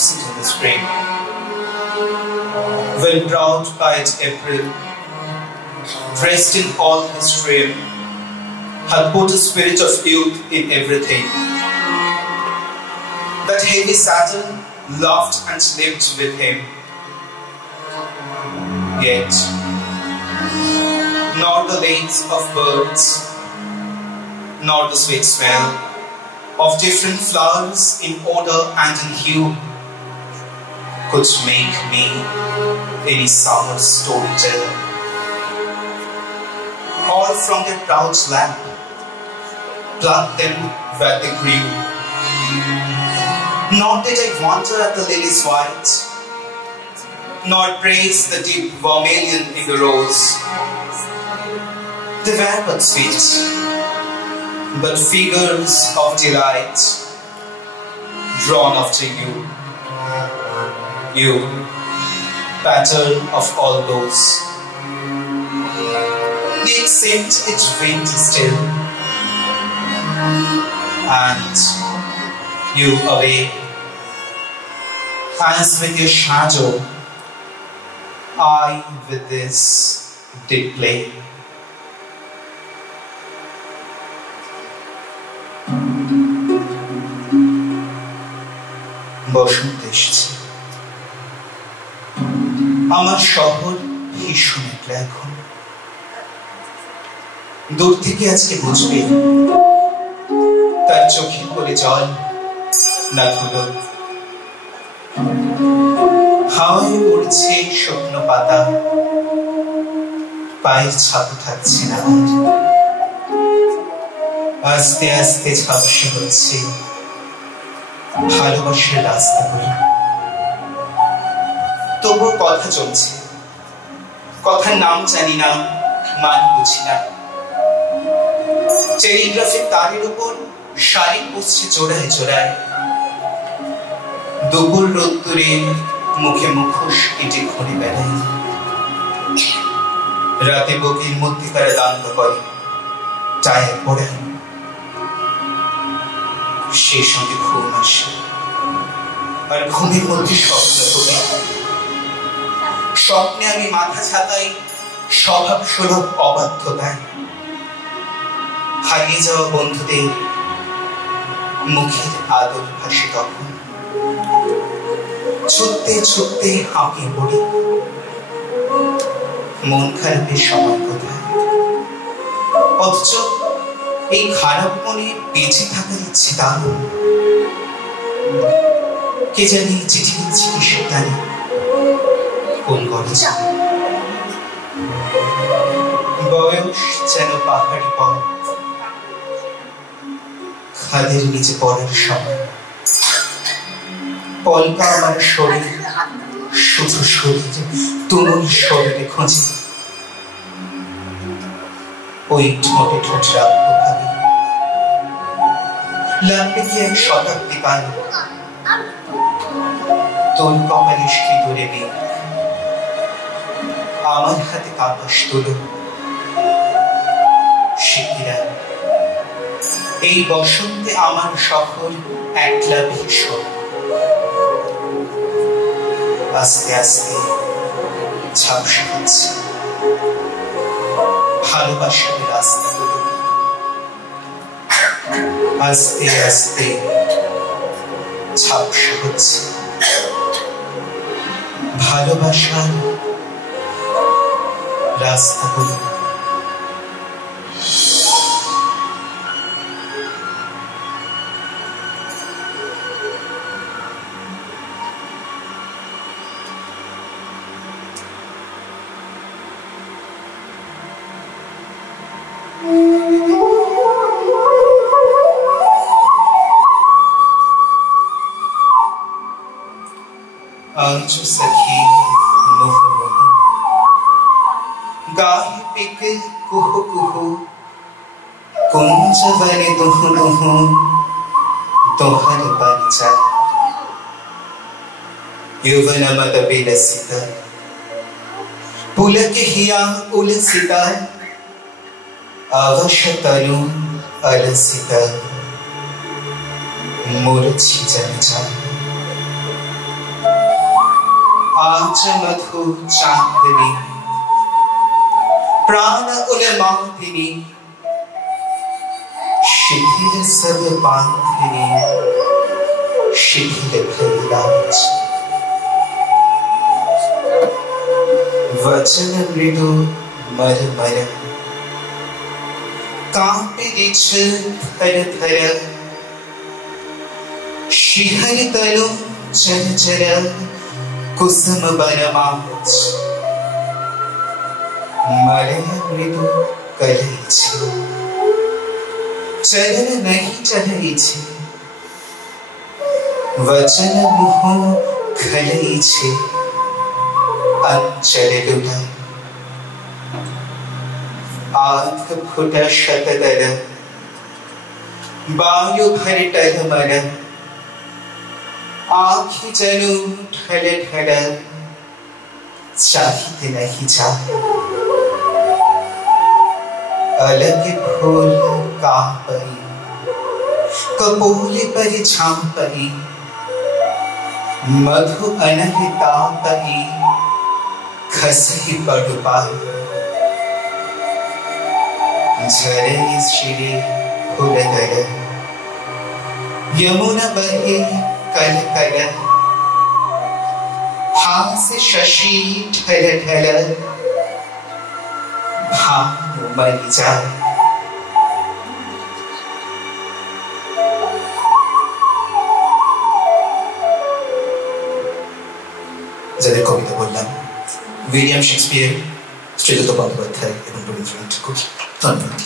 absent in the spring, when broad-eyed April, dressed in all his trim, had put a spirit of youth in everything. That heavy Saturn laughed and lived with him. Yet, nor the lanes of birds, nor the sweet smell of different flowers in odor and in hue could make me any summer storyteller, or from their proud lap pluck them where they grew. Nor did I wonder at the lilies white, nor praise the deep vermilion in the rose. They were but sweet, but figures of delight drawn after you, you, pattern of all those. It seemed it winter still, and you away, as with your shadow, I with this did play. বসন্ত এসেছে, আমার শহর ভীষণ একলা এখন। দূর থেকে আজকে বুঝবে তার চোখে পড়ে জল না ধুলো। হাওয়ায় উড়ছে শুকনো পাতা, পায়ের ছাপও থাকছে না। আস্তে আস্তে ঝাপসা হচ্ছে ভালোবাসার রাস্তাগুলো। তবুও কথা চলছে, কথার নাম জানি না, মান বুঝি না। টেলিগ্রাফের তারের উপর শাড়ি পড়ছে জোড়ায় জোড়ায়। দুপুর রোদ্দুরে মুখে মুখোশ এঁটে ঘুরে বেড়ায়। রাতে বুকের মধ্যে তারা দান্ত করে, টায়ার পড়ায়। সেই সঙ্গে ঘুম আসে, আর ঘুমের মধ্যে স্বপ্ন ঢোকে। স্বপ্নে আমি মাথা ছাতাই স্বভাব সুলভ অবাধ্যতায়। হারিয়ে যাওয়া বন্ধুদের মুখের আদর ভাসে তখন। ছুটতে ছুটতে হাঁপিয়ে পড়ি, মন খারাপের সময় কোথায়। অথচ এই খারাপ মনে বেঁচে থাকার ইচ্ছে দারুণ। কে জানি চিঠি লিখছি কিসের টানে, কোন গরজে। বয়স যেন পাহাড়ি পথ, খাদের নিচে পড়ার সময়। পলকা আমার শরীর, শুধু শরীর, তুমুল শরীরে খোঁজে। ওই ঠোঁটে ঠোঁট রাখবো ভাবি, লাগবে কি এক শতাব্দী কাল। তোর কপালে সিঁদুরে মেঘ, আমার হাতে কাগজ তুলো। শিখিরা এই বসন্তে আমার শহর একলা ভীষণ। আস্তে আস্তে ঝাপসা হচ্ছে ভালোবাসার রাস্তাগুলো। আস্তে আস্তে ঝাপসা হচ্ছে ভালোবাসার রাস্তাগুলো। आज सखी मोह गाहे पिके कुहु कुहु कुंज बने दुहु दुहु तोहर परिचय यौवन मद विलसित पुलक हिया उलसित अवश तनु अलसित मूर्छि जन जा आज मधु चांदनी प्राण उन्मादिनी शिथिल सब बांधिनी शिथिल भैराज वचन मृदु मर मर कांपे धर धर शिहर तनु चर चर कुसुम बनमाच मलय मृदु कलई चरण नहीं चढ़ई वचन मुह खलई अंचल लुटाई आंख फुट शतदल वायु भर टलमल आँखि जनु ढल ढल चाहित नहीं चाहे अलग फूल कांपई कपोल पर झांपई मधु अनल तापई खसही पड़ पाई झरे शिरे फूल दर यमुना बहे कल कल हास शशि ढल ढल भानु मर जाए যাদের কবিতা বললাম উইলিয়াম শেক্সপিয়ার, শ্রীযুক্ত বন্দ্যোপাধ্যায় এবং রবীন্দ্রনাথ ঠাকুর। ধন্যবাদ।